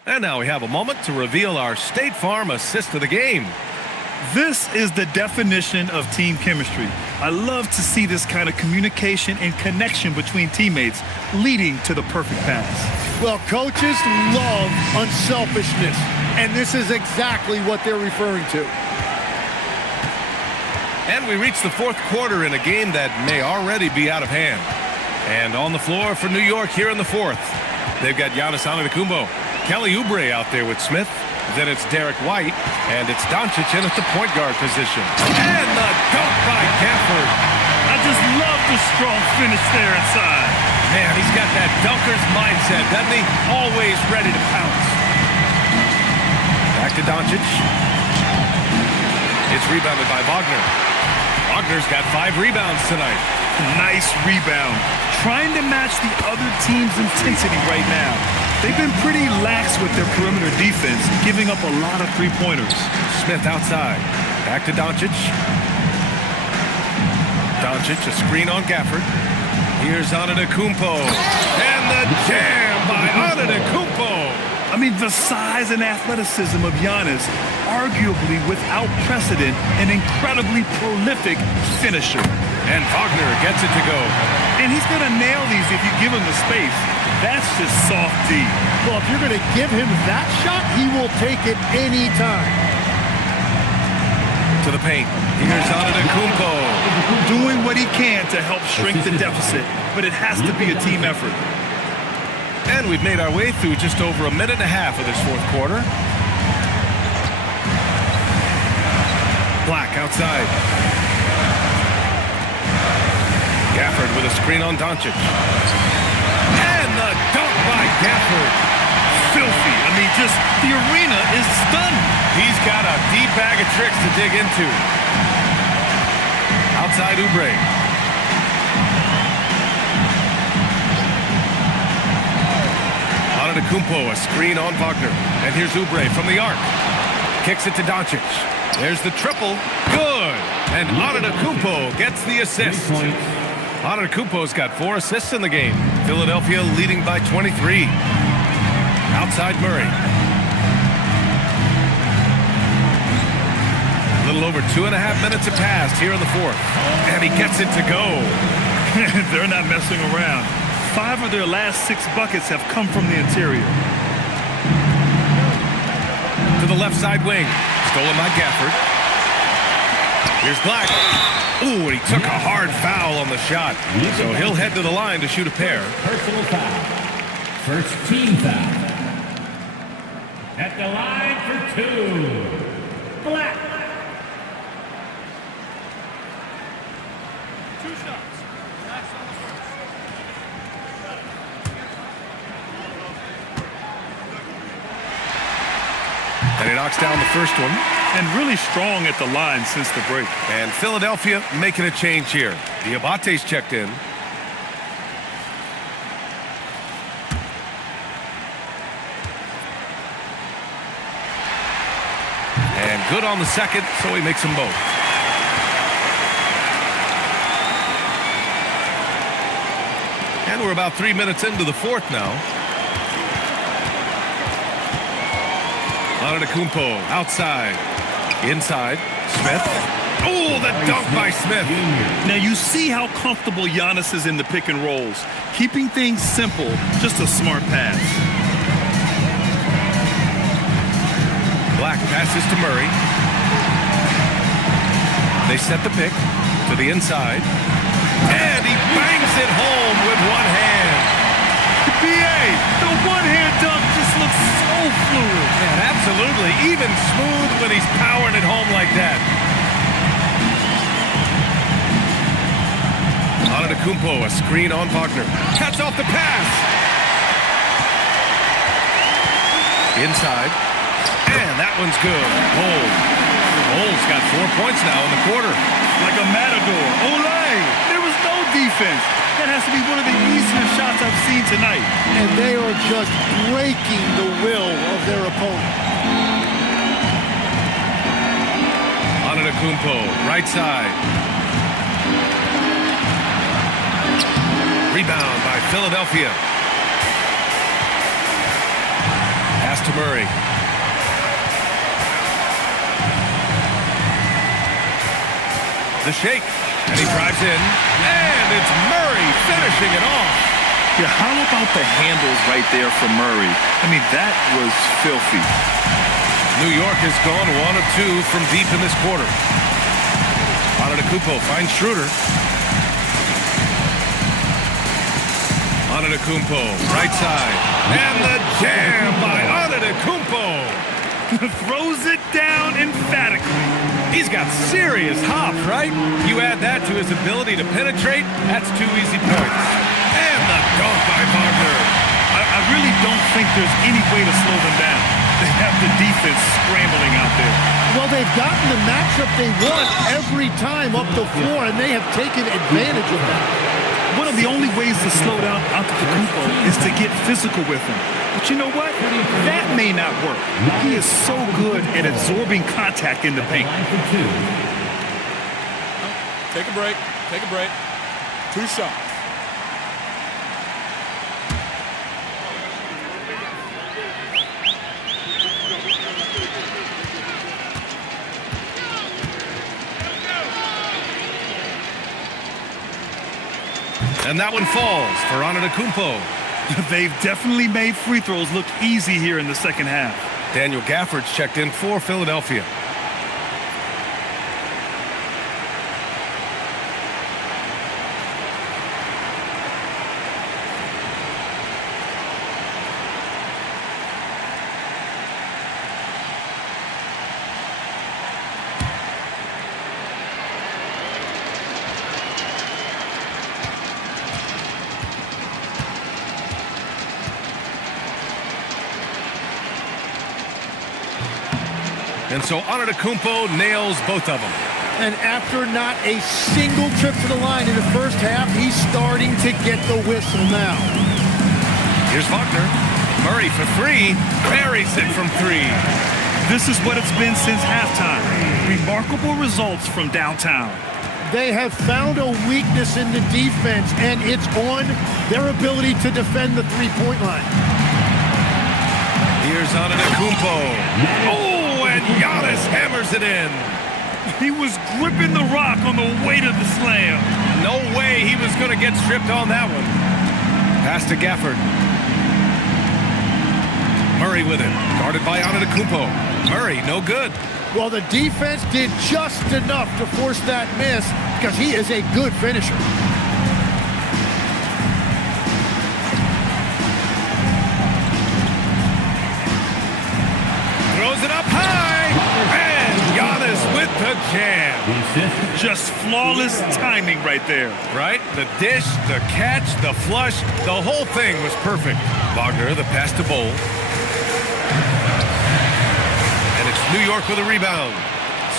And now we have a moment to reveal our State Farm assist of the game. This is the definition of team chemistry. I love to see this kind of communication and connection between teammates leading to the perfect pass. Well, coaches love unselfishness, and this is exactly what they're referring to. And we reach the fourth quarter in a game that may already be out of hand. And on the floor for New York here in the fourth, they've got Giannis Antetokounmpo, Kelly Oubre out there with Smith. Then it's Derek White, and it's Doncic in at the point guard position. And the dunk by Gafford. I just love the strong finish there inside. Man, he's got that dunker's mindset, doesn't he? Always ready to pounce. Back to Doncic. It's rebounded by Wagner. Wagner's got 5 rebounds tonight. Nice rebound. Trying to match the other team's intensity right now. They've been pretty lax with their perimeter defense, giving up a lot of three-pointers. Smith outside. Back to Doncic. Doncic, a screen on Gafford. Here's Antetokounmpo. And the jam by Antetokounmpo. I mean, the size and athleticism of Giannis, arguably without precedent, an incredibly prolific finisher. And Wagner gets it to go. And he's going to nail these if you give him the space. That's just soft D. Well, if you're going to give him that shot, he will take it any time. To the paint. Here's Antetokounmpo. Doing what he can to help shrink the deficit, but it has to be a team effort. And we've made our way through just over a minute and a half of this fourth quarter. Black outside. Gafford with a screen on Doncic. And the dunk by Gafford. Filthy. I mean, just the arena is stunned. He's got a deep bag of tricks to dig into. Outside Oubre. Antetokounmpo, a screen on Wagner. And here's Oubre from the arc. Kicks it to Doncic. There's the triple. Good. And Antetokounmpo gets the assist. Antetokounmpo's got 4 assists in the game. Philadelphia leading by 23. Outside Murray. A little over 2.5 minutes have passed here in the fourth. And he gets it to go. They're not messing around. 5 of their last 6 buckets have come from the interior. To the left side wing. Stolen by Gafford. Here's Black. Ooh, and he took a hard foul on the shot. So he'll head to the line to shoot a pair. Personal foul. First team foul. At the line for 2. Black. 2 shots. That's on the first. And he knocks down the first one. And really strong at the line since the break. And Philadelphia making a change here. Diabate's checked in. And good on the second, so he makes them both. And we're about 3 minutes into the fourth now. Antetokounmpo outside. Inside. Smith. Oh, the dunk by Smith. Now you see how comfortable Giannis is in the pick and rolls. Keeping things simple, just a smart pass. Black passes to Murray. They set the pick to the inside. And he bangs it home with one hand. BA, the one-hand dunk just looks so fluid. Yeah, absolutely. Even smooth when he's powering it home like that. Antetokounmpo, a screen on Wagner. Cuts off the pass. Inside. And that one's good. Bull's got 4 points now in the quarter. Like a matador. Olay! There was no defense. That has to be one of the easier shots I've seen tonight. And they are just breaking the will of their opponent. Antetokounmpo, right side. Rebound by Philadelphia. Pass to Murray. The shake. And he drives in. And it's Murray finishing it off. Yeah, how about the handles right there from Murray? I mean, that was filthy. New York has gone 1 of 2 from deep in this quarter. Antetokounmpo finds Schroeder. Antetokounmpo, right side. And the jam by Antetokounmpo. Throws it down emphatically. He's got serious hops, right? You add that to his ability to penetrate, that's 2 easy points. And the dunk by Wagner. I really don't think there's any way to slow them down. They have the defense scrambling out there. Well, they've gotten the matchup they want every time up the floor, and they have taken advantage of that. One of the only ways to slow down Antetokounmpo is to get physical with him. But you know what? That may not work. He is so good at absorbing contact in the paint. Take a break. Take a break. 2 shots. And that one falls for Antetokounmpo. They've definitely made free throws look easy here in the second half. Daniel Gafford's checked in for Philadelphia. And so Antetokounmpo nails both of them. And after not a single trip to the line in the first half, he's starting to get the whistle now. Here's Wagner. Murray for 3. Buries it from 3. This is what it's been since halftime. Remarkable results from downtown. They have found a weakness in the defense, and it's on their ability to defend the three-point line. Here's Antetokounmpo. Oh, and Giannis hammers it in. He was gripping the rock on the way to the slam. No way he was going to get stripped on that one. Pass to Gafford. Murray with it. Guarded by Antetokounmpo. Murray, no good. Well, the defense did just enough to force that miss because he is a good finisher. Throws it up high. And Giannis with the jam. Just flawless timing right there. Right? The dish, the catch, the flush, the whole thing was perfect. Wagner, the pass to Bowl. And it's New York with a rebound.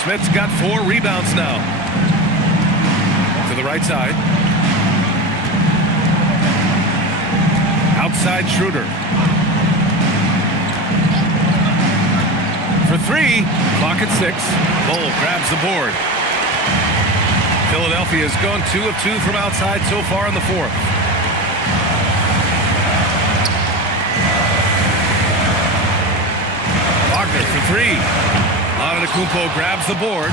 Smith's got 4 rebounds now. To the right side. Outside Schroeder. For 3, clock at 6. Bowl grabs the board. Philadelphia has gone 2 of 2 from outside so far in the 4th. Wagner for 3. Antetokounmpo grabs the board.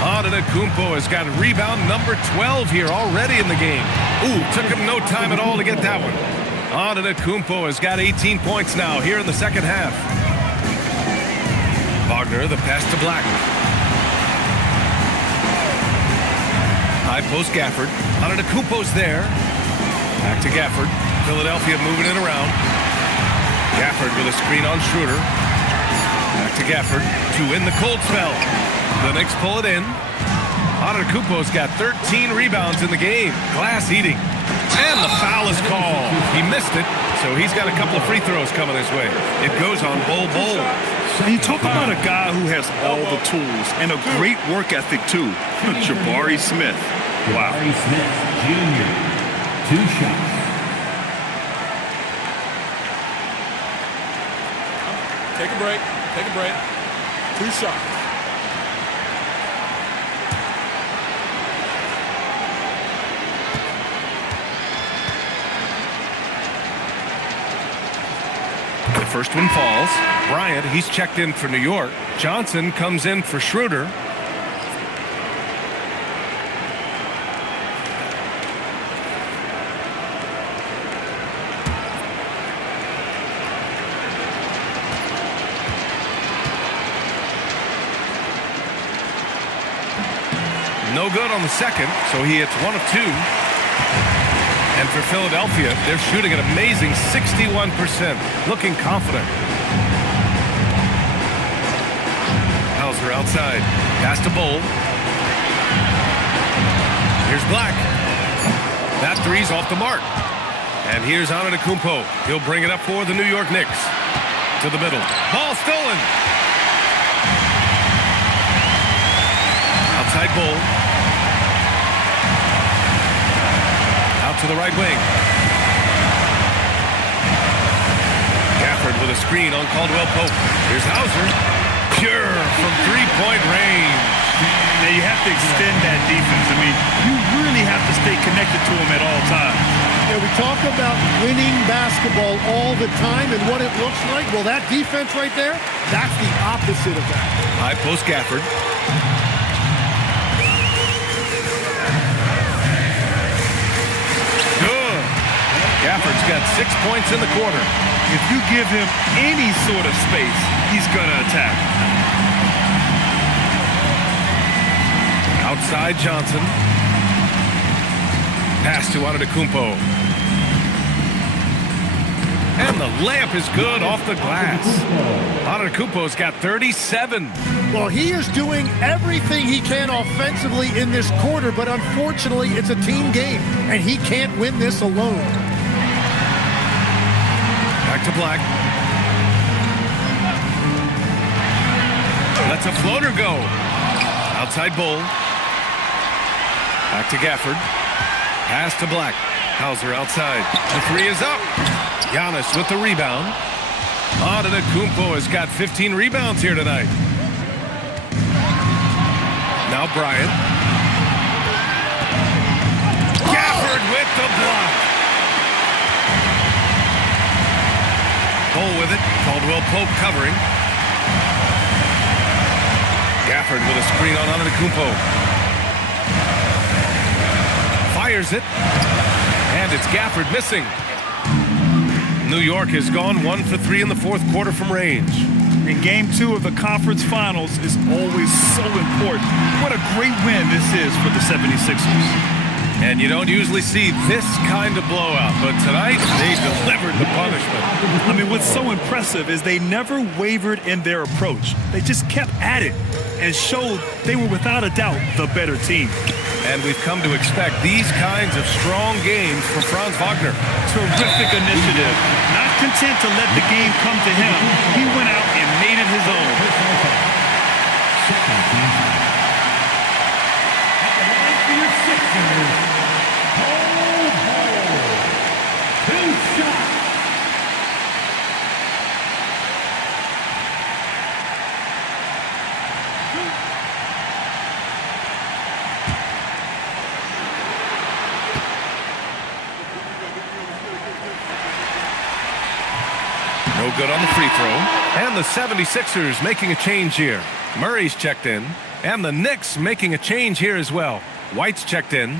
Antetokounmpo has got rebound number 12 here already in the game. Ooh, took him no time at all to get that one. Antetokounmpo has got 18 points now here in the second half. Wagner, the pass to Black. High post Gafford. Antetokounmpo's there. Back to Gafford. Philadelphia moving it around. Gafford with a screen on Schroeder. Back to Gafford to win the cold spell. The Knicks pull it in. Antetokounmpo's got 13 rebounds in the game. Glass eating. And the foul is called. He missed it, so he's got a couple of free throws coming his way. It goes on Bowl. And you talk about a guy who has all the tools and a great work ethic too. Jabari Smith. Wow. Jabari Smith, Jr. 2 shots. Take a break. Take a break. 2 shots. The first one falls. Bryant, he's checked in for New York. Johnson comes in for Schroeder. No good on the second, so he hits 1 of 2. And for Philadelphia, they're shooting an amazing 61%, looking confident. Hauser outside, pass to Bowl. Here's Black. That 3's off the mark. And here's Antetokounmpo. He'll bring it up for the New York Knicks. To the middle. Ball stolen. Outside Bowl. To the right wing. Gafford with a screen on Caldwell Pope. Here's Hauser. Pure from 3-point range. Now you have to extend that defense. I mean, you really have to stay connected to him at all times. Yeah, we talk about winning basketball all the time and what it looks like. Well, that defense right there, that's the opposite of that. High post Gafford. Gafford's got 6 points in the quarter. If you give him any sort of space, he's going to attack. Outside Johnson. Pass to Antetokounmpo. And the layup is good off the glass. Antetokounmpo's got 37. Well, he is doing everything he can offensively in this quarter, but unfortunately, it's a team game, and he can't win this alone. Back to Black. Lets a floater go. Outside Bowl. Back to Gafford. Pass to Black. Hauser outside. The 3 is up. Giannis with the rebound. Antetokounmpo has got 15 rebounds here tonight. Now Bryant. Gafford with the block. Bowl with it. Caldwell Pope covering. Gafford with a screen on Antetokounmpo. Fires it. And it's Gafford missing. New York has gone 1 for 3 in the fourth quarter from range. And Game 2 of the conference finals is always so important. What a great win this is for the 76ers. And you don't usually see this kind of blowout, but tonight they delivered the punishment. I mean, what's so impressive is they never wavered in their approach. They just kept at it and showed they were without a doubt the better team. And we've come to expect these kinds of strong games from Franz Wagner. Terrific initiative. Not content to let the game come to him, he went out and made it his own. No good on the free throw. And the 76ers making a change here. Murray's checked in. And the Knicks making a change here as well. White's checked in.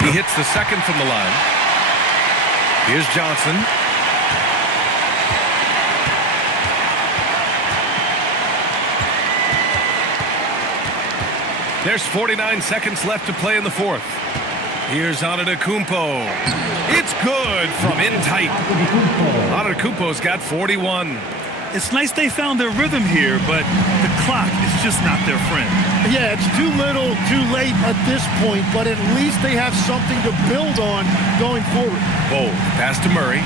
He hits the second from the line. Here's Johnson. There's 49 seconds left to play in the fourth. Here's Antetokounmpo. It's good from in tight. Antetokounmpo's got 41. It's nice they found their rhythm here, but the clock is just not their friend. Yeah, it's too little, too late at this point, but at least they have something to build on going forward. Oh, pass to Murray.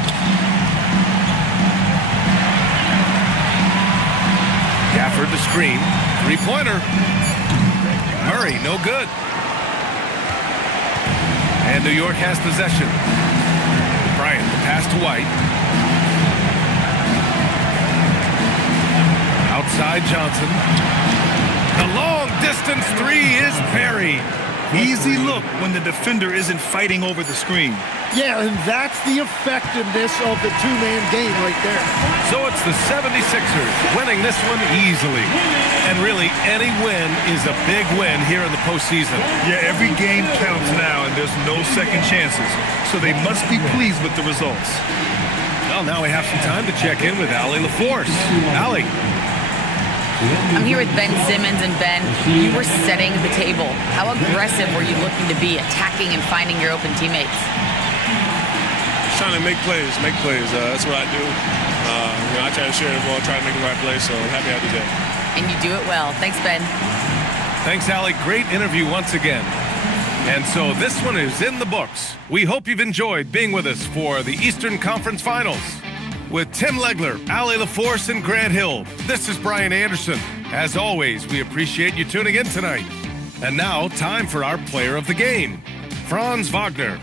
Gafford to screen. Three-pointer. Murray, no good. And New York has possession. Bryant, the pass to White. Outside Johnson. The long distance three is buried. Easy look when the defender isn't fighting over the screen. Yeah, and that's the effectiveness of the two-man game right there. So it's the 76ers winning this one easily. And really, any win is a big win here in the postseason. Yeah, every game counts now, and there's no second chances. So they must be pleased with the results. Well, now we have some time to check in with Allie LaForce. Allie. I'm here with Ben Simmons, and Ben, you were setting the table. How aggressive were you looking to be, attacking and finding your open teammates? Trying to make plays. That's what I do. I try to share the ball, try to make the right play, so I'm happy I did that. And you do it well. Thanks, Ben. Thanks, Allie. Great interview once again. And so this one is in the books. We hope you've enjoyed being with us for the Eastern Conference Finals. With Tim Legler, Allie LaForce, and Grant Hill, this is Brian Anderson. As always, we appreciate you tuning in tonight. And now, time for our player of the game, Franz Wagner.